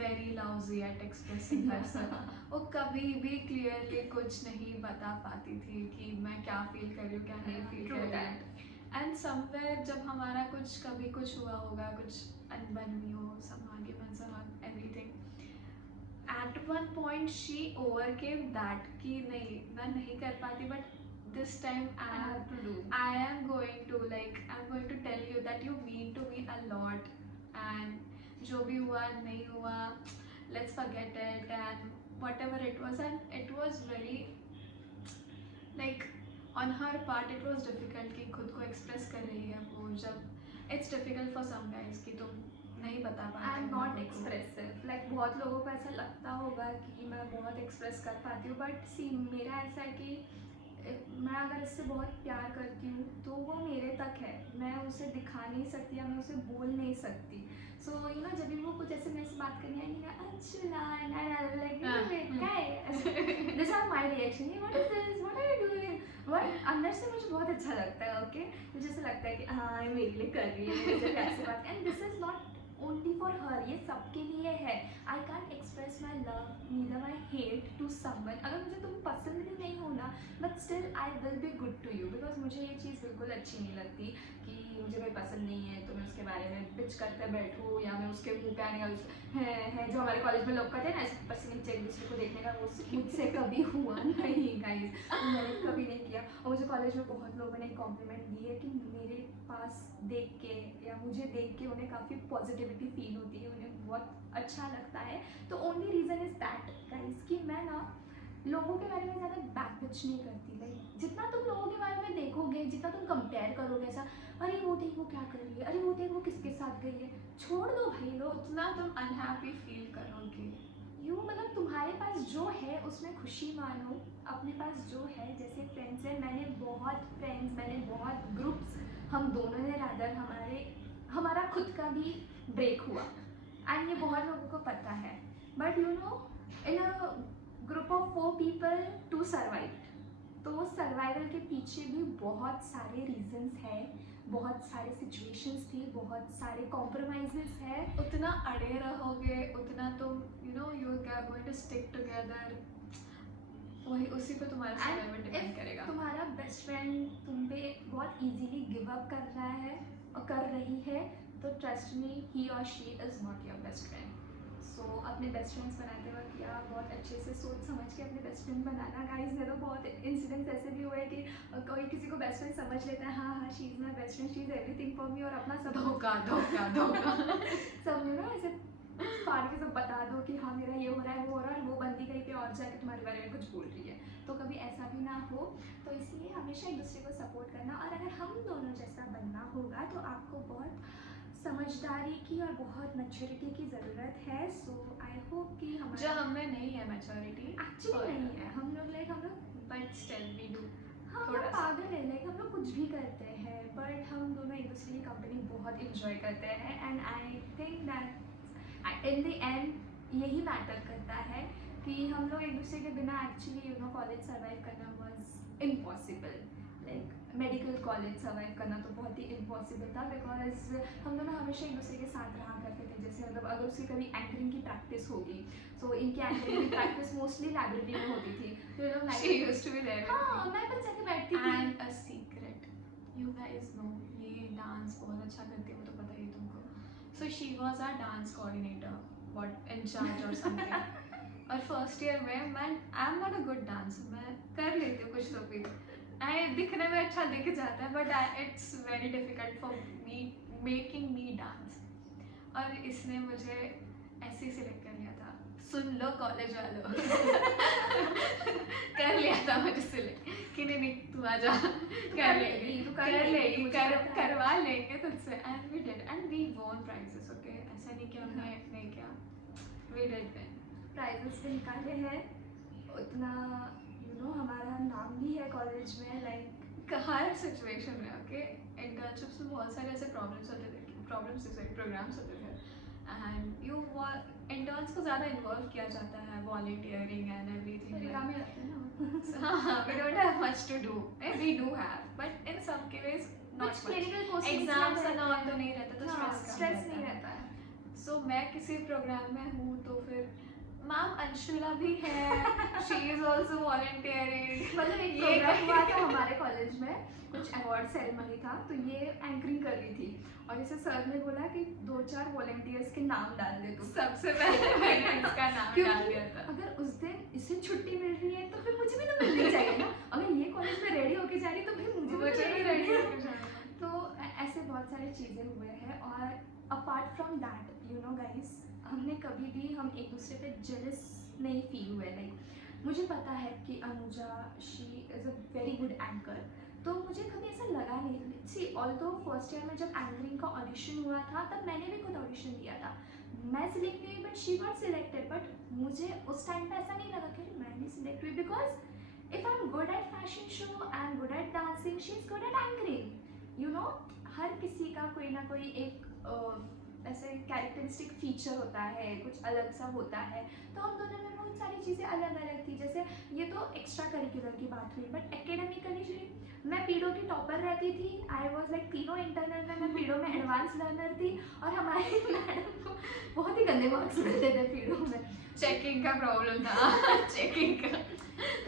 very lousy at expressing herself. वो कभी भी क्लियरली कुछ नहीं बता पाती थी कि मैं क्या फील कर रही हूँ, क्या नहीं फील True कर रही हूँ. एंड समवेयर जब हमारा कभी कुछ हुआ होगा, कुछ अनबन हो, some arguments or everything, at one point she overcame that कि नहीं मैं नहीं कर पाती, but this time I have to do. I am going to I'm going to tell you that you mean to me a lot, and जो भी हुआ नहीं हुआ, let's forget it, and whatever it was, and it was very on her part it was difficult कि खुद को express कर रही है वो, जब it's difficult for some guys कि तुम नहीं बता पाते. I am not expressive. Like बहुत लोगों को ऐसा लगता होगा कि मैं बहुत एक्सप्रेस कर पाती हूँ, बट सी मेरा ऐसा है कि मैं अगर इससे बहुत प्यार करती हूँ तो वो मेरे तक है. मैं उसे दिखा नहीं सकती या मैं उसे बोल नहीं सकती. सो यू नो, जब भी वो कुछ ऐसे मेरे से बात करने आएंगे ना, अच्छा लाइक क्या है, this are my reaction, what is this, what are you doing, but अंदर से मुझे बहुत अच्छा लगता है. ओके, मुझे ऐसा लगता है कि हाँ ये मेरे लिए कर रही है, मेरे से प्यार से बात. And this is not only for her, ये सबके neither I hate to someone. अगर मुझे तुम पसंद भी नहीं हो ना, but still I will be good to you, because मुझे ये चीज़ बिल्कुल अच्छी नहीं लगती कि मुझे कोई पसंद नहीं है तो मैं उसके बारे में बिच करते बैठूँ, या मैं उसके मुंह पे आने वाली है जो हमारे कॉलेज में लोग कहते हैं ना ऐसे ऊपर से नीचे एक दूसरे को देखने का, वो मुझसे कभी हुआ नहीं गाइस, मैंने कभी नहीं किया। और मुझे कॉलेज में बहुत लोगों ने कॉम्प्लीमेंट दी है कि मेरे पास देख के या मुझे देख के उन्हें काफ़ी पॉजिटिविटी फील होती है, उन्हें बहुत अच्छा लगता है। तो only reason is that guys कि मैं ना लोगों के बारे में ज़्यादा बैक बिच नहीं करती। लाइक जितना तुम लोगों के बारे में देखोगे, जितना तुम कंपेयर करोगे ऐसा, अरे वो देख वो क्या कर रही है, अरे वो देख वो किसके साथ गई है, छोड़ दो भाई लोग। उतना तुम अनहैप्पी फील करोगे। मतलब तुम्हारे पास जो है उसमें खुशी मानो, अपने पास जो है, जैसे फ्रेंड्स हैं, मैंने बहुत फ्रेंड्स, मैंने बहुत ग्रुप्स, हम दोनों ने रादर हमारा खुद का भी ब्रेक हुआ, एंड ये बहुत लोगों को पता है। But you know in a group of 4 people to survive, तो सर्वाइवल के पीछे भी बहुत सारे रीजंस हैं, बहुत सारे सिचुएशंस थी, बहुत सारे कॉम्प्रोमाइजेस है। उतना अड़े रहोगे उतना तुम you are going to stick together, वही उसी पे तुम्हारा सर्वाइवल डिपेंड करेगा। तुम्हारा बेस्ट फ्रेंड तुम पे बहुत इजीली गिव अप कर रहा है और कर रही है, तो ट्रस्ट मी ही और she is not your best friend. So अपने बेस्ट फ्रेंड्स बनाते वक्त या बहुत अच्छे से सोच समझ के अपने बेस्ट फ्रेंड बनाना गाइस। मेरे तो बहुत इंसिडेंट्स ऐसे भी हुए कि कोई किसी को बेस्ट फ्रेंड समझ लेता है, हाँ हाँ she is my best friend, she is everything for me, और अपना सब धोखा धोखा धोखा सब ऐसे फाड़ के सब बता दो कि हाँ मेरा ये हो रहा है वो हो रहा है, और वो बंदी कहीं पे और जाके तुम्हारे बारे में कुछ बोल रही है। तो कभी ऐसा भी ना हो, तो इसलिए हमेशा एक दूसरे को सपोर्ट करना, और अगर हम दोनों जैसा बनना होगा तो आपको बहुत समझदारी की और बहुत मैच्योरिटी की ज़रूरत है। सो आई होप कि जो हमारा हमें नहीं है मैच्योरिटी एक्चुअली नहीं है, हम लोग बट स्टिल वी डू। हम थोड़ा लोग सा। पागल है, हम लोग कुछ भी करते हैं, बट हम दोनों एक दूसरे की कंपनी बहुत इंजॉय करते हैं, and I think that in the end यही मैटर करता है कि हम लोग एक दूसरे के बिना एक्चुअली कॉलेज सर्वाइव करना was impossible. Like medical college survive करना तो बहुत ही इम्पॉसिबल था, बिकॉज हम दोनों हमेशा एक दूसरे के साथ रहा करते थे। जैसे अगर उसकी कभी एंकरिंग की प्रैक्टिस होगी, सो इनकी एंकरिंग की प्रैक्टिस मोस्टली लाइब्रेरी में होती थी, तो She used to be there with हाँ me. मैं बस जाके बैठती थी। And a secret, you guys know, ये डांस बहुत अच्छा करती है, वो तो पता ही है तुमको। So she was our dance coordinator, what in charge or something. और फर्स्ट ईयर में मैं I am not a good dancer, मैं कर लेती हूँ कुछ तो भी, दिखने में अच्छा दिख जाता है, but it's very difficult for me making me dance. और इसने मुझे ऐसे ही सिलेक्ट कर लिया था, सुन लो कॉलेज वालों कर लिया था मुझे सिलेक्ट कि नहीं तू आ जा, कर लेगी करवा लेंगे तुझसे, and we did and we won prizes. Okay, ऐसा नहीं कि हमने नहीं किया, वी डिड विन। प्राइजेस भी निकाले हैं, उतना हमारा नाम भी है कॉलेज में। लाइक हर सिचुएशन में ओके, इंटर्नशिप्स में बहुत सारे ऐसे प्रोग्राम्स होते थे, एंड इंटर्न्स को ज़्यादा इन्वॉल्व किया जाता है, volunteering and everything. We don't have much to do. We do have, but in some cases not much. Exams and all तो नहीं रहता, तो स्ट्रेस नहीं रहता है। So मैं किसी प्रोग्राम में हूँ तो फिर मैम अंशुला भी है, शी इज ऑल्सो वॉलंटियरिंग। मतलब एक प्रोग्राम हुआ था हमारे कॉलेज में, कुछ अवार्ड सेरेमनी था, तो ये एंकरिंग कर रही थी, और इसे सर ने बोला कि 2-4 वॉलंटियर्स के नाम डाल दे। तो सबसे पहले मैंने इसका नाम डाल दिया था। अगर उस दिन इसे छुट्टी मिल रही है तो फिर मुझे भी तो मिलनी चाहिए ना, अगर ये कॉलेज में रेडी होके जा रही तो फिर मुझे भी रेडी होके जाना। तो ऐसे बहुत सारी चीज़ें हुए हैं, और अपार्ट फ्रॉम दैट गाइस, हमने कभी भी हम एक दूसरे पे जेलस नहीं फील हुए। लाइक मुझे पता है कि Anuja she is a very good anchor, तो मुझे कभी ऐसा लगा नहीं। सी ऑल्दो फर्स्ट ईयर में जब एंकरिंग का ऑडिशन हुआ था तब मैंने भी खुद ऑडिशन दिया था, मैं सिलेक्ट नहीं हुई but she got selected, but मुझे उस टाइम पे ऐसा नहीं लगा कि मैं नहीं सिलेक्ट हुई, because if I am good at fashion show, I am good at dancing, she is good at anchoring. हर किसी का कोई ना कोई एक ऐसे कैरेक्टरिस्टिक फीचर होता है, कुछ अलग सा होता है, तो हम दोनों में बहुत सारी चीज़ें अलग अलग थी। जैसे ये तो एक्स्ट्रा करिकुलर की बात हुई, बट एकेडमिकली मैं पीडो की टॉपर रहती थी। आई वॉज लाइक तीनों इंटरनल में मैं पीडो में एडवांस लर्नर थी, और हमारी मैडम को बहुत ही गंदे मार्क्स मिलते थे पीडो में। चेकिंग का प्रॉब्लम था चेकिंग का।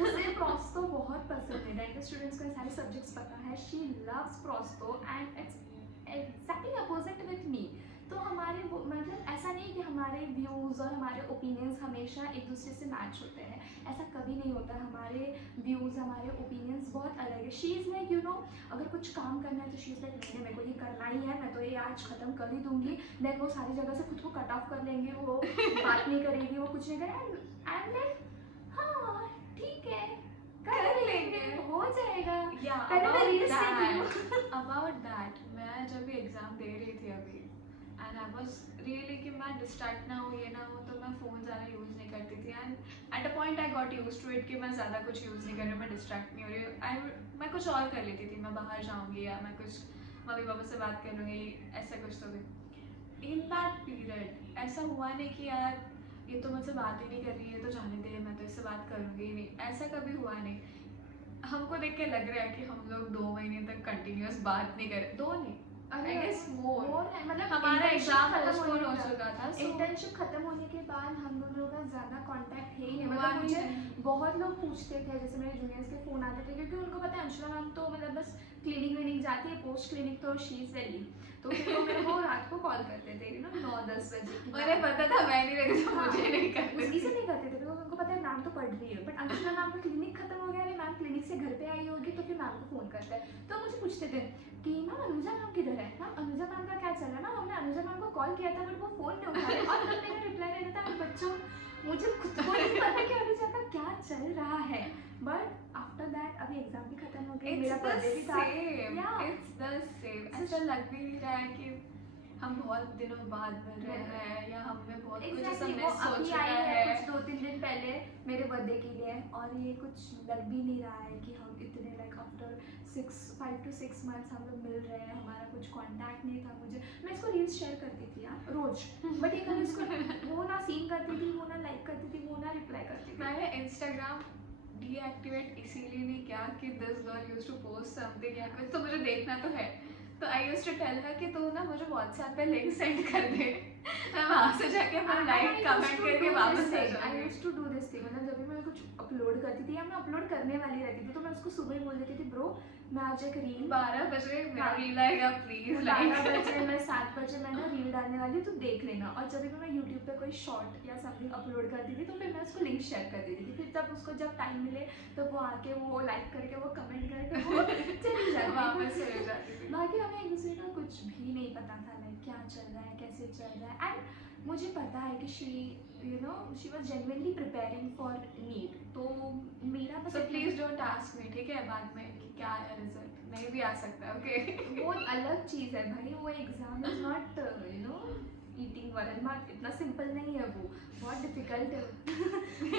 उसे प्रोस्तो बहुत पसंद है, डेंटल स्टूडेंट्स को ये सारे सब्जेक्ट्स पता है, शी लव्स प्रोस्तो and it's exactly opposite with me. तो हमारे मतलब ऐसा नहीं कि हमारे व्यूज़ और हमारे ओपिनियंस हमेशा एक दूसरे से मैच होते हैं, ऐसा कभी नहीं होता। हमारे व्यूज़ हमारे ओपिनियंस बहुत अलग है। She is like you know, अगर कुछ काम करना है तो शी इज़ लाइक नहीं, मेरे को ये करना ही है, मैं तो ये आज ख़त्म कर ही दूंगी। देन वो सारी जगह से खुद को कट ऑफ कर लेंगी, वो बात नहीं करेगी, वो कुछ नहीं करेगी। आई एम लाइक हाँ ठीक है, कर लेंगे, हो जाएगा। या पहले मैं रील्स देखती हूँ। अबाउट दैट मैं जब भी एग्जाम दे रही थी अभी, एंड आई वाज रियली कि मैं डिस्ट्रैक्ट ना हो, ये ना हो, तो मैं फ़ोन ज़्यादा यूज़ नहीं करती थी। And at a point I got use to it कि मैं ज़्यादा कुछ यूज़ नहीं कर रही हूँ, मैं डिस्ट्रैक्ट नहीं हो रही हूँ। मैं कुछ और कर लेती थी, मैं बाहर जाऊँगी या मैं कुछ मम्मी पापा से बात कर लूँगी, ऐसा कुछ तो भी। इन दैट पीरियड ऐसा हुआ नहीं कि यार ये तो मुझसे बात ही नहीं कर रही है तो जाने दे, मैं तो इससे बात करूँगी ही नहीं, ऐसा कभी हुआ नहीं। हमको देख के लग रहा है कि हम लोग 2 महीने तक कंटिन्यूअस बात नहीं कर, 2 नहीं, आई गेस मोर, मतलब हमारा एग्जाम खत्म पोस्टपोन हो होने चुका था। इंटर्नशिप खत्म होने के बाद हम दोनों का ज़्यादा कांटेक्ट है ही नहीं। हुआ मतलब ही मुझे नहीं। बहुत लोग पूछते थे, जैसे मेरे जूनियर्स के फ़ोन आते थे, क्योंकि उनको पता है अंशुला मैम तो मतलब बस क्लिनिक विनिक जाती है, पोस्ट क्लिनिक तो शी इज़ वेरी, तो फिर वो मेरे को रात को कॉल करते थे, यू नो 9-10 बजे की उन्हें पता था मैं नहीं रहती तो मुझे नहीं करते उसी से नहीं करते थे, बिकॉज उनको पता है मैम तो पढ़ रही है। बट अंशुला मैम का क्लिनिक खत्म हो गया है, मैम क्लिनिक से घर पे आई होगी तो फिर मैम को फ़ोन करता है। तो मुझे पूछते थे कि मैम अनुजा मैम किधर है, मैम अनुजा मैम का क्या चल रहा है, मैम हमने अनुजा मैम को कॉल किया था बट वो फ़ोन नहीं उठा रहे, और तब मेरा रिप्लाई रहता था बच्चों मुझे खुद को नहीं पता कि अनुजा का क्या चल रहा है। बट आफ्टर दैट अभी एग्जाम भी खत्म हो गया, मेरा बर्थडे भी था। It's the same. ऐसा लग भी नहीं रहा है कि हम बहुत दिनों बाद मिल रहे हैं या हमने बहुत कुछ ऐसा Exactly, वो मिस हो अभी चुका आई है है। कुछ 2-3 दिन पहले मेरे बर्थडे के लिए, और ये कुछ लग भी नहीं रहा है कि हम इतने लाइक आफ्टर 5 to 6 months हम लोग मिल रहे हैं, हमारा कुछ कांटेक्ट नहीं था। मैं इसको रील्स शेयर करती थी यार रोज, बट ये कभी इसको वो ना सीन करती थी, वो ना लाइक करती थी, वो ना रिप्लाई करती थी। मैंने इंस्टाग्राम डीएक्टिवेट इसीलिए नहीं किया कि this girl used to post something या कुछ तो मुझे देखना तो है, तो I used to tell her कि तू ना मुझे व्हाट्सएप पे लिंक सेंड कर दे, मैं वहाँ से जाके अपना लाइक कमेंट करके वापस आ आई जाऊँगी। Used to do this thing, मतलब जब भी मैं कुछ अपलोड करती थी या मैं अपलोड करने वाली रहती थी तो मैं उसको सुबह ही बोल देती थी ब्रो मैं आज एक रील 12 बजे मेरा हाँ। रील आएगा प्लीज 12 बजे मैं 7 बजे मैं ना रील डालने वाली हूँ तो देख लेना। और जब भी मैं यूट्यूब पे कोई शॉर्ट या समथिंग अपलोड करती थी तो फिर मैं उसको लिंक शेयर कर देती थी, फिर जब उसको जब टाइम मिले तो वो आके वो लाइक करके वो कमेंट करके वो चली जाती वापस चले जाती थी। बाकी हमें एक दूसरे का कुछ भी नहीं पता था लाइक क्या चल रहा है कैसे चल रहा है। एंड मुझे पता है कि she you know she was genuinely preparing for NEET, तो मेरा बस so please don't ask me, ठीक है, बाद में कि क्या है रिजल्ट, नहीं भी आ सकता है, ओके। वो अलग चीज़ है भाई, वो exam is not you know eating वरन भात, इतना सिंपल नहीं है, वो बहुत डिफिकल्ट है।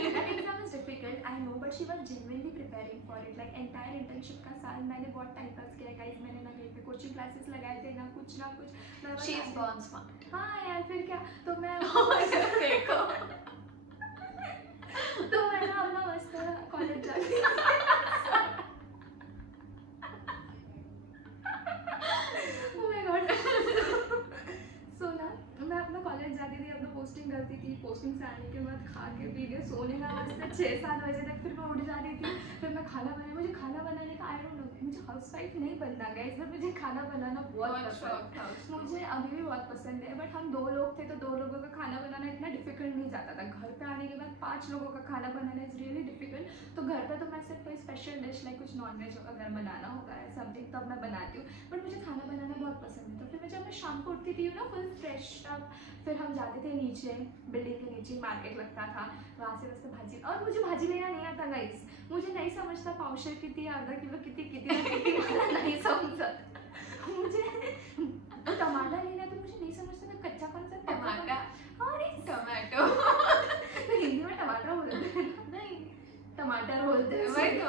That exam is difficult I know, but she was genuinely preparing for it. Like entire internship का साल मैंने बहुत टाइम पास किया गाइस, मैंने ना कहीं पे कोचिंग क्लासेस लगाए थे ना कुछ मैं बस शी इज बॉर्न स्मार्ट। हाँ यार फिर क्या, तो मैं देखो तो मैं ना अपना मस्त कॉलेज जाती Oh my God. So ना मैं अपना कॉलेज जाती थी, अपना पोस्टिंग करती थी, पोस्टिंग से आने के बाद खा के पी के सोने का वास्ते 6-7 बजे तक फिर मैं उठ जाती थी, फिर मैं मुझे खाना बनाने का आई डोंट नो, मुझे हाउसवाइफ नहीं बनना गाइस, बट मुझे खाना बनाना बहुत पसंद है, मुझे अभी भी बहुत पसंद है। बट हम 2 लोग थे तो 2 लोगों का खाना बनाना इतना डिफिकल्ट नहीं जाता था, घर पे आने के बाद 5 लोगों का खाना बनाना इज़ रियली डिफिकल्ट। तो घर पे तो मैं सिर्फ कोई स्पेशल डिश लाइक कुछ नॉनवेज अगर बनाना होगा या समथिंग तब मैं बनाती हूँ, बट मुझे खाना बनाना बहुत पसंद है। तो फिर जब मैं शाम को उठती थी ना फुल फ्रेश अप, फिर हम जाते थे नीचे, बिल्डिंग के नीचे मार्केट लगता था, वहाँ से बस भाजी, और मुझे भाजी लेना नहीं आता गाइस, मुझे नहीं समझता पाउशर कितनी आधा किलो कितनी वाला नहीं समझता मुझे टमाटर लेना तो मुझे नहीं समझता था कच्चा कौन सा टमाटर, हाँ नहीं टमाटो तो हिंदी में टमाटर बोलते हैं नहीं टमाटर बोलते हैं वही तो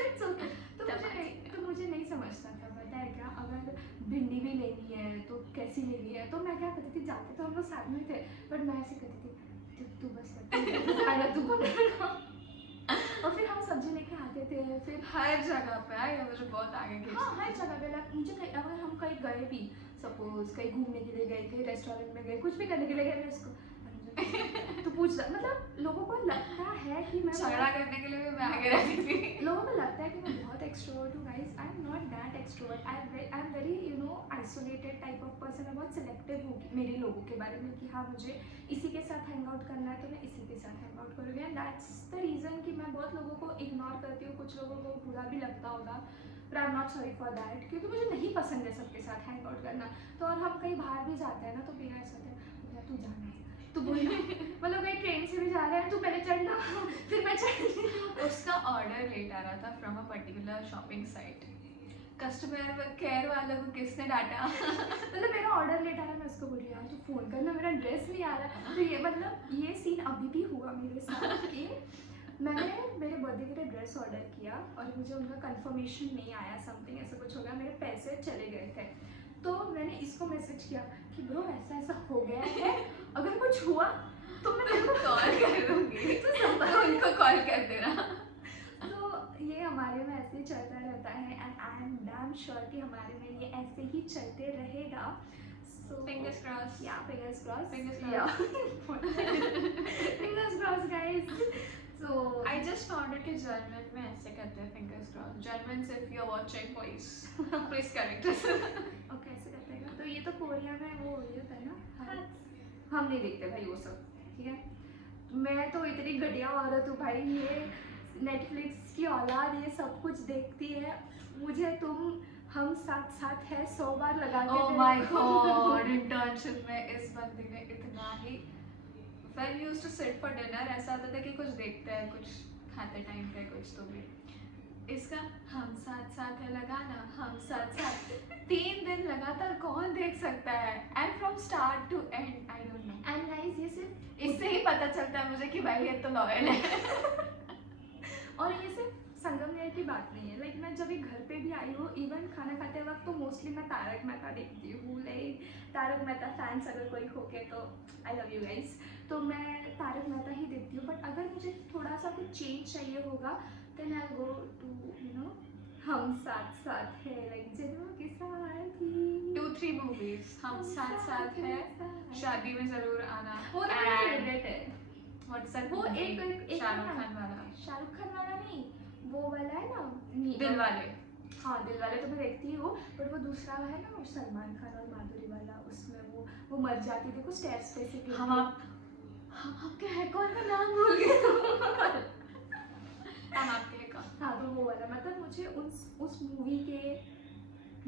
It's okay. तो मुझे नहीं समझता था, पता है क्या, अगर भिंडी भी लेनी है तो कैसी लेनी है, तो मैं क्या करती थी, जाते तो हम लोग साथ में थे, बट मैं ऐसे करती थी तू बस तू बना और फिर हम सब्जी लेके आते थे, फिर हर जगह पे आया मुझे बहुत आगे हाँ खींचती हर थी। जगह पे लाइक मुझे अगर हम कहीं गए भी, सपोज कहीं घूमने के लिए गए, कहीं रेस्टोरेंट में गए, कुछ भी करने के लिए गए, मैं उसको तो पूछ मतलब लोगों को लगता है कि मैं झगड़ा करने के लिए भी मैं आगे रहती थी। लोगों को लगता है कि मैं बहुत एक्सट्रोवर्ट हूँ guys, I am not that extrovert, I am very isolated type of person. मैं बहुत सिलेक्टिव हूँ मेरे लोगों के बारे में कि हाँ मुझे इसी के साथ हैंग आउट करना है तो मैं इसी के साथ हैंग आउट करूँगी, एंड दैट्स द रीज़न कि मैं बहुत लोगों को इग्नोर करती हूँ। कुछ लोगों को बुरा भी लगता होगा, but I am not sorry for that, क्योंकि मुझे नहीं पसंद है सबके साथ हैंग आउट करना। तो और हम कहीं बाहर भी जाते हैं ना तो मेरा ऐसा होता है, यार तू जाना है तो बोलना मतलब कहीं ट्रेन से भी जा रहे हैं, तू पहले चढ़ना फिर मैं चढ़ उसका ऑर्डर लेट आ रहा था from a particular shopping site. Customer care वालों को किसने डांटा? मतलब मेरा ऑर्डर लेट आ रहा है, मैं उसको बोल रही हूँ यार तू फ़ोन करना, मेरा ड्रेस नहीं आ रहा है। तो ये मतलब ये सीन अभी भी हुआ मेरे साथ कि मैंने मेरे बर्थडे के लिए ड्रेस ऑर्डर किया और मुझे उनका कंफर्मेशन नहीं आया, समथिंग ऐसा कुछ हो गया, मेरे पैसे चले गए थे। तो मैंने इसको मैसेज किया कि ब्रो ऐसा ऐसा हो गया है, अगर कुछ हुआ तो मैं तेरे को कॉल कर दूंगी, तो तो उनको कॉल कर देना। तो ये हमारे में ऐसे ही चलता रहता है, and I am damn sure कि हमारे में ये ऐसे ही चलते रहेगा। सो Fingers crossed. या फिंगर्स क्रॉस, Fingers या fingers cross guys. So I just found out कि जर्मन में ऐसे कहते हैं fingers crossed. Germans, if you're watching, please correct us. Okay ऐसे करते हैं। तो ये तो कोरिया में वो ये होता है ना, हम नहीं देखते भाई वो सब, ठीक है। मैं तो इतनी घटिया औरत हूँ भाई, ये नेटफ्लिक्स की औलाद ये सब कुछ देखती है, मुझे तुम हम साथ साथ है 100 बार लगा के Oh my god, internship में इस बंदी ने इतना ही when we used to sit for dinner ऐसा होता था कि कुछ देखते हैं, कुछ खाते टाइम पे कुछ तो भी इसका हम साथ साथ है लगाना, हम साथ साथ 3 दिन लगातार कौन देख सकता है, and from start to end I don't know. And guys ये सिर्फ इससे ही पता चलता है मुझे कि भाई ये तो लॉयल है। और ये सिर्फ संगमनेर की बात नहीं है, लाइक मैं जब भी घर पे भी आई हूँ, इवन खाना खाते वक्त तो मोस्टली मैं तारक मेहता देखती हूँ, लाइक तारक मेहता फैंस अगर कोई होके तो आई लव यू गाइस। तो मैं तारक मेहता ही देखती हूँ, बट अगर मुझे थोड़ा सा कुछ चेंज चाहिए होगा देन आई गो टू हम साथ साथ है, लाइक जन्मों के साथी 2-3 मूवीज हम साथ साथ है, शादी में जरूर आना, वो तो मेरा फेवरेट है। व्हाट्स दैट वो movie? एक शाहरुख खान वाला शाहरुख खान वाला नहीं, वो वाला है ना दिल वाले। हाँ दिल वाले तो मैं देखती हूँ, बट वो दूसरा है ना वो सलमान खान और माधुरी वाला, उसमें वो मर जाती, देखो स्टेयर्स पे से हम आपके है कौन का नाम भूल गए तुम? हम आपके है कौन? हाँ तो वो वाला, मतलब मुझे उस मूवी के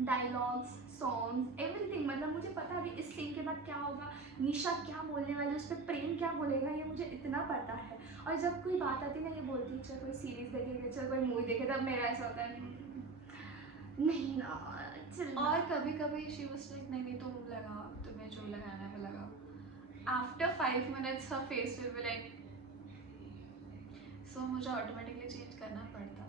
डायलॉग्स, सॉन्ग्स, एवरीथिंग, मतलब मुझे पता है इस सीन के बाद क्या होगा, निशा क्या बोलने वाली है, उस पर प्रेम क्या बोलेगा, ये मुझे इतना पता है। और जब कोई बात आती है ना, ये बोलती है चल कोई सीरीज देखेंगे, चल कोई मूवी देखे, तब मेरा ऐसा होता है नहीं ना चल। और कभी कभी शी वाज लाइक नहीं नहीं तुम लगाओ, तुम्हें जो लगाना है लगाओ। After 5 minutes her face will be like, so मुझे ऑटोमेटिकली चेंज करना पड़ता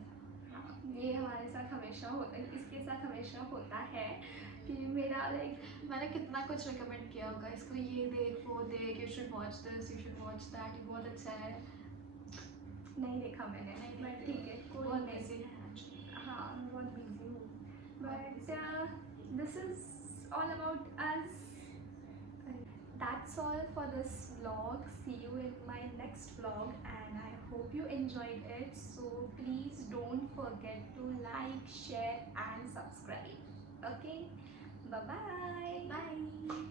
था। ये हमारे साथ हमेशा होता है, इसके साथ हमेशा होता है कि मेरा लाइक मैंने कितना कुछ रिकमेंड किया होगा इसको, ये देख वो देख, you should watch this, you should watch that, ये बहुत अच्छा है। नहीं देखा मैंने, नहीं बट ठीक है कोई बहुत नहीं। बिजी है actually। हाँ मैं बहुत बिजी हूँ, but this is all about us. That's all for this vlog. See you in my next vlog and I hope you enjoyed it. So please don't forget to like, share and subscribe. Okay? Bye-bye. Bye.